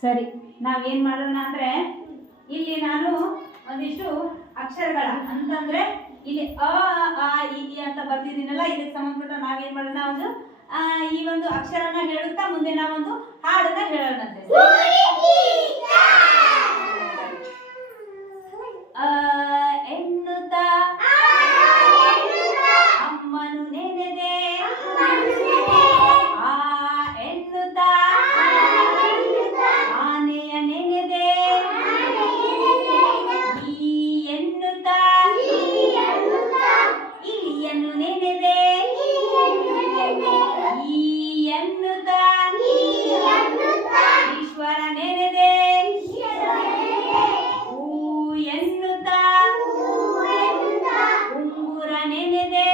ಸರಿ ನಾವೇನು ಮಾಡೋಣ ಅಂದ್ರೆ, ಇಲ್ಲಿ ನಾನು ಒಂದಿಷ್ಟು ಅಕ್ಷರಗಳ, ಅಂತಂದ್ರೆ ಇಲ್ಲಿ ಅ, ಆ, ಇ ಅಂತ ಬರ್ತಿದ್ದೀನಲ್ಲ ಇದಕ್ಕೆ ಸಂಬಂಧಪಟ್ಟ ನಾವೇನು ಮಾಡೋಣ, ಒಂದು ಈ ಒಂದು ಅಕ್ಷರನ ಹೇಳುತ್ತಾ, ಮುಂದೆ ನಾವೊಂದು ಹಾಡನ್ನ ಹೇಳೋಣಂತೆ? ને દે